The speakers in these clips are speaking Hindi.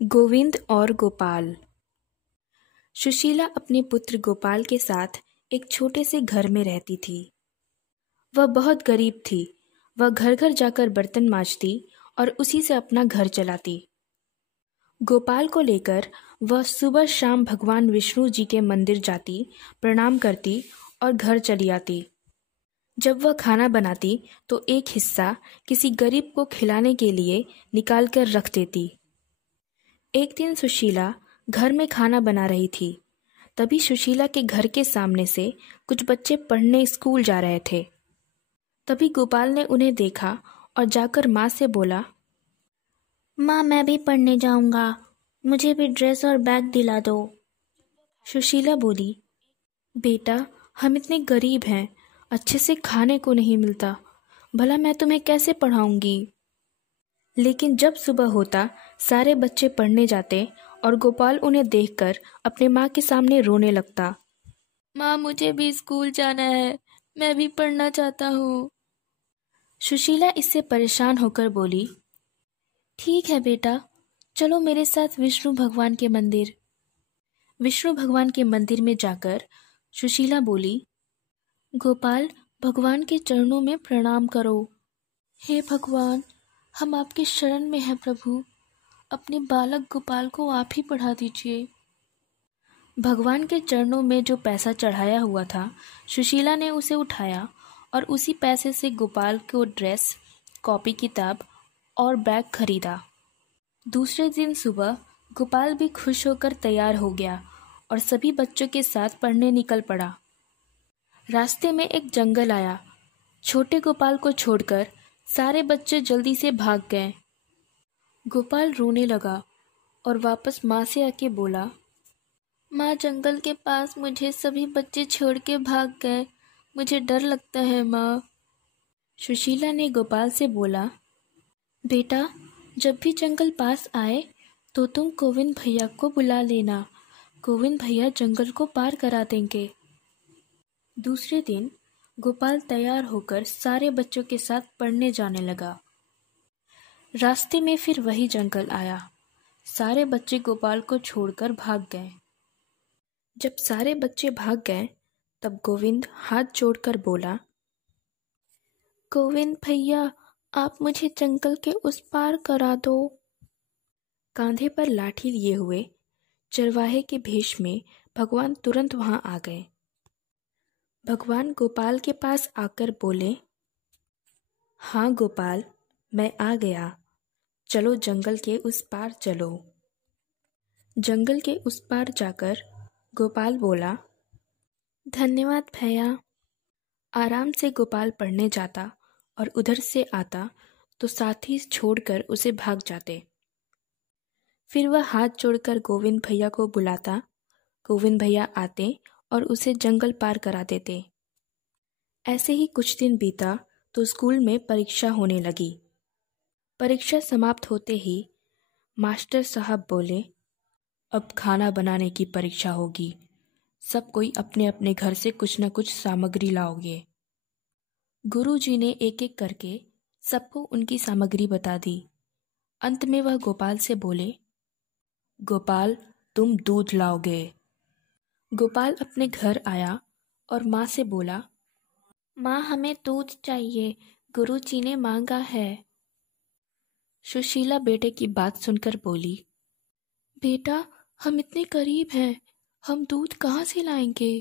गोविंद और गोपाल। सुशीला अपने पुत्र गोपाल के साथ एक छोटे से घर में रहती थी। वह बहुत गरीब थी। वह घर घर जाकर बर्तन मांजती और उसी से अपना घर चलाती। गोपाल को लेकर वह सुबह शाम भगवान विष्णु जी के मंदिर जाती, प्रणाम करती और घर चली आती। जब वह खाना बनाती तो एक हिस्सा किसी गरीब को खिलाने के लिए निकाल कर रख देती। एक दिन सुशीला घर में खाना बना रही थी। तभी सुशीला के घर के सामने से कुछ बच्चे पढ़ने स्कूल जा रहे थे। तभी गोपाल ने उन्हें देखा और जाकर माँ से बोला, माँ, मैं भी पढ़ने जाऊंगा, मुझे भी ड्रेस और बैग दिला दो। सुशीला बोली, बेटा, हम इतने गरीब हैं, अच्छे से खाने को नहीं मिलता, भला मैं तुम्हें कैसे पढ़ाऊंगी। लेकिन जब सुबह होता सारे बच्चे पढ़ने जाते और गोपाल उन्हें देखकर अपने माँ के सामने रोने लगता। माँ, मुझे भी स्कूल जाना है, मैं भी पढ़ना चाहता हूँ। सुशीला इससे परेशान होकर बोली, ठीक है बेटा, चलो मेरे साथ विष्णु भगवान के मंदिर। विष्णु भगवान के मंदिर में जाकर सुशीला बोली, गोपाल, भगवान के चरणों में प्रणाम करो। हे भगवान, हम आपके शरण में हैं प्रभु, अपने बालक गोपाल को आप ही पढ़ा दीजिए। भगवान के चरणों में जो पैसा चढ़ाया हुआ था, सुशीला ने उसे उठाया और उसी पैसे से गोपाल को ड्रेस, कॉपी किताब और बैग खरीदा। दूसरे दिन सुबह गोपाल भी खुश होकर तैयार हो गया और सभी बच्चों के साथ पढ़ने निकल पड़ा। रास्ते में एक जंगल आया। छोटे गोपाल को छोड़कर सारे बच्चे जल्दी से भाग गए। गोपाल रोने लगा और वापस माँ से आके बोला, माँ, जंगल के पास मुझे सभी बच्चे छोड़ के भाग गए, मुझे डर लगता है माँ। सुशीला ने गोपाल से बोला, बेटा, जब भी जंगल पास आए तो तुम गोविंद भैया को बुला लेना, गोविंद भैया जंगल को पार करा देंगे। दूसरे दिन गोपाल तैयार होकर सारे बच्चों के साथ पढ़ने जाने लगा। रास्ते में फिर वही जंगल आया। सारे बच्चे गोपाल को छोड़कर भाग गए। जब सारे बच्चे भाग गए तब गोविंद हाथ जोड़कर बोला, गोविंद भैया, आप मुझे जंगल के उस पार करा दो। कांधे पर लाठी लिए हुए चरवाहे के भेष में भगवान तुरंत वहां आ गए। भगवान गोपाल के पास आकर बोले, हाँ गोपाल, मैं आ गया, चलो जंगल के उस पार चलो। जंगल के उस पार जाकर गोपाल बोला, धन्यवाद भैया। आराम से गोपाल पढ़ने जाता और उधर से आता तो साथी छोड़कर उसे भाग जाते। फिर वह हाथ जोड़कर गोविंद भैया को बुलाता। गोविंद भैया आते और उसे जंगल पार करा देते। ऐसे ही कुछ दिन बीता तो स्कूल में परीक्षा होने लगी। परीक्षा समाप्त होते ही मास्टर साहब बोले, अब खाना बनाने की परीक्षा होगी, सब कोई अपने अपने घर से कुछ न कुछ सामग्री लाओगे। गुरुजी ने एक एक करके सबको उनकी सामग्री बता दी। अंत में वह गोपाल से बोले, गोपाल, तुम दूध लाओगे। गोपाल अपने घर आया और माँ से बोला, माँ, हमें दूध चाहिए, गुरुजी ने मांगा है। सुशीला बेटे की बात सुनकर बोली, बेटा, हम इतने गरीब हैं, हम दूध कहाँ से लाएंगे।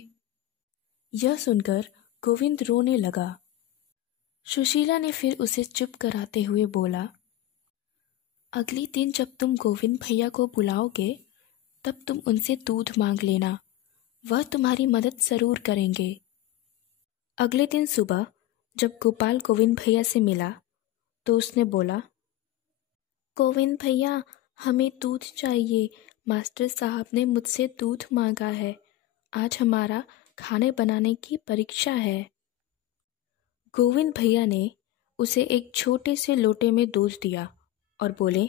यह सुनकर गोविंद रोने लगा। सुशीला ने फिर उसे चुप कराते हुए बोला, अगले दिन जब तुम गोविंद भैया को बुलाओगे तब तुम उनसे दूध मांग लेना, वह तुम्हारी मदद जरूर करेंगे। अगले दिन सुबह जब गोपाल गोविंद भैया से मिला तो उसने बोला, गोविंद भैया, हमें दूध चाहिए, मास्टर साहब ने मुझसे दूध मांगा है, आज हमारा खाने बनाने की परीक्षा है। गोविंद भैया ने उसे एक छोटे से लोटे में दूध दिया और बोले,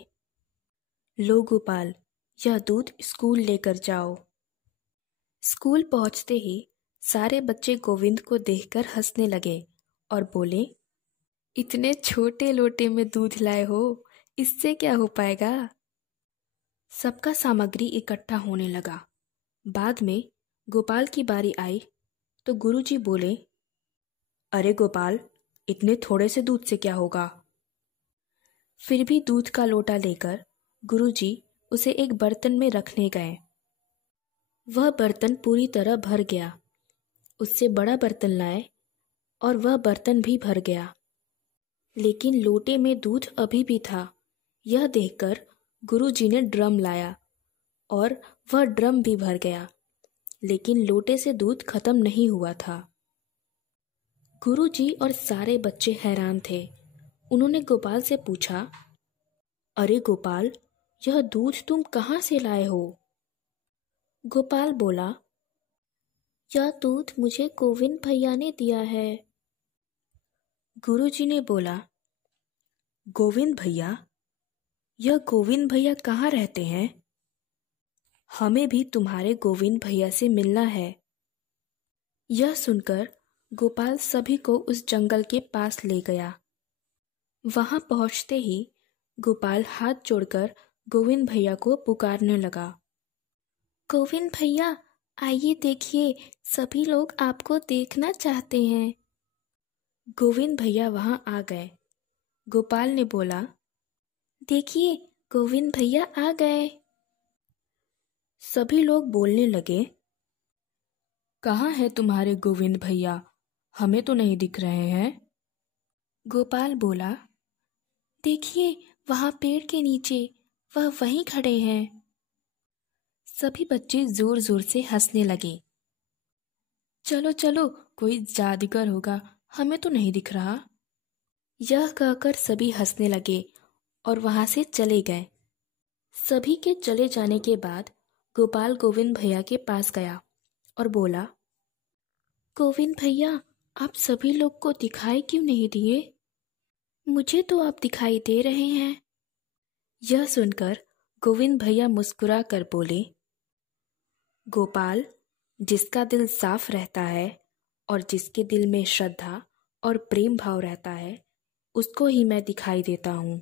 लो गोपाल, यह दूध स्कूल लेकर जाओ। स्कूल पहुंचते ही सारे बच्चे गोविंद को देखकर हंसने लगे और बोले, इतने छोटे लोटे में दूध लाए हो, इससे क्या हो पाएगा। सबका सामग्री इकट्ठा होने लगा। बाद में गोपाल की बारी आई तो गुरुजी बोले, अरे गोपाल, इतने थोड़े से दूध से क्या होगा? फिर भी दूध का लोटा लेकर गुरुजी उसे एक बर्तन में रखने गए। वह बर्तन पूरी तरह भर गया। उससे बड़ा बर्तन लाए और वह बर्तन भी भर गया, लेकिन लोटे में दूध अभी भी था। यह देखकर गुरुजी ने ड्रम लाया और वह ड्रम भी भर गया, लेकिन लोटे से दूध खत्म नहीं हुआ था। गुरुजी और सारे बच्चे हैरान थे। उन्होंने गोपाल से पूछा, अरे गोपाल, यह दूध तुम कहाँ से लाए हो? गोपाल बोला, यह दूध मुझे गोविंद भैया ने दिया है। गुरुजी ने बोला, गोविंद भैया? यह गोविंद भैया कहाँ रहते हैं? हमें भी तुम्हारे गोविंद भैया से मिलना है। यह सुनकर गोपाल सभी को उस जंगल के पास ले गया। वहां पहुंचते ही गोपाल हाथ जोड़कर गोविंद भैया को पुकारने लगा, गोविंद भैया, आइए देखिए, सभी लोग आपको देखना चाहते हैं। गोविंद भैया वहां आ गए। गोपाल ने बोला, देखिए, गोविंद भैया आ गए। सभी लोग बोलने लगे, कहाँ है तुम्हारे गोविंद भैया? हमें तो नहीं दिख रहे हैं। गोपाल बोला, देखिए, वहां पेड़ के नीचे, वह वहीं खड़े हैं। सभी बच्चे जोर जोर से हंसने लगे। चलो चलो, कोई जादूगर होगा, हमें तो नहीं दिख रहा। यह कहकर सभी हंसने लगे और वहां से चले गए। सभी के चले जाने के बाद गोपाल गोविंद भैया के पास गया और बोला, गोविंद भैया, आप सभी लोग को दिखाई क्यों नहीं दिए? मुझे तो आप दिखाई दे रहे हैं। यह सुनकर गोविंद भैया मुस्कुरा कर बोले, गोपाल, जिसका दिल साफ रहता है और जिसके दिल में श्रद्धा और प्रेम भाव रहता है, उसको ही मैं दिखाई देता हूँ।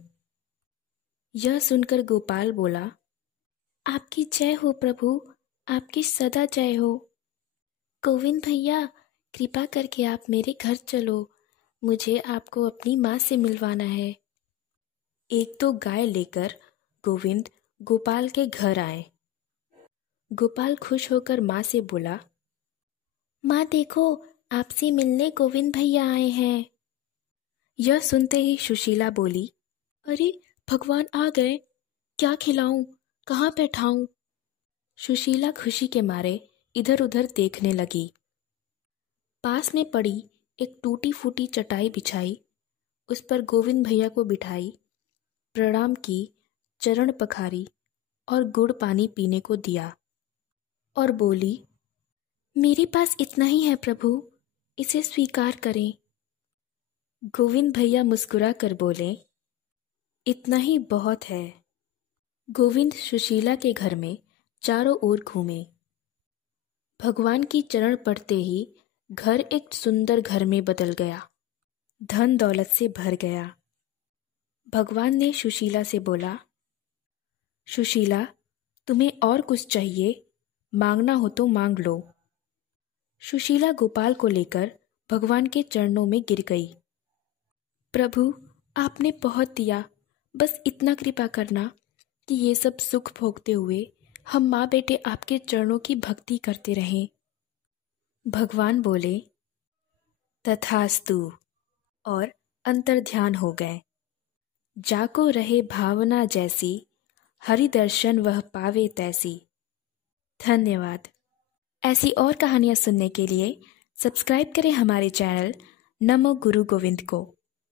यह सुनकर गोपाल बोला, आपकी जय हो प्रभु, आपकी सदा जय हो। गोविंद भैया, कृपा करके आप मेरे घर चलो, मुझे आपको अपनी माँ से मिलवाना है। एक तो गाय लेकर गोविंद गोपाल के घर आए। गोपाल खुश होकर माँ से बोला, माँ देखो, आपसे मिलने गोविंद भैया आए हैं। यह सुनते ही सुशीला बोली, अरे भगवान आ गए, क्या खिलाऊं, कहाँ बैठाऊं? सुशीला खुशी के मारे इधर उधर देखने लगी। पास में पड़ी एक टूटी फूटी चटाई बिछाई, उस पर गोविंद भैया को बिठाई, प्रणाम की, चरण पखारी और गुड़ पानी पीने को दिया और बोली, मेरे पास इतना ही है प्रभु, इसे स्वीकार करें। गोविंद भैया मुस्कुरा कर बोले, इतना ही बहुत है। गोविंद सुशीला के घर में चारों ओर घूमे। भगवान की चरण पड़ते ही घर एक सुंदर घर में बदल गया, धन दौलत से भर गया। भगवान ने सुशीला से बोला, सुशीला, तुम्हें और कुछ चाहिए? मांगना हो तो मांग लो। सुशीला गोपाल को लेकर भगवान के चरणों में गिर गई। प्रभु, आपने बहुत दिया, बस इतना कृपा करना कि ये सब सुख भोगते हुए हम माँ बेटे आपके चरणों की भक्ति करते रहें। भगवान बोले, तथास्तु, और अंतर्ध्यान हो गए। जाको रहे भावना जैसी, हरि दर्शन वह पावे तैसी। धन्यवाद। ऐसी और कहानियाँ सुनने के लिए सब्सक्राइब करें हमारे चैनल नमो गुरु गोविंद को।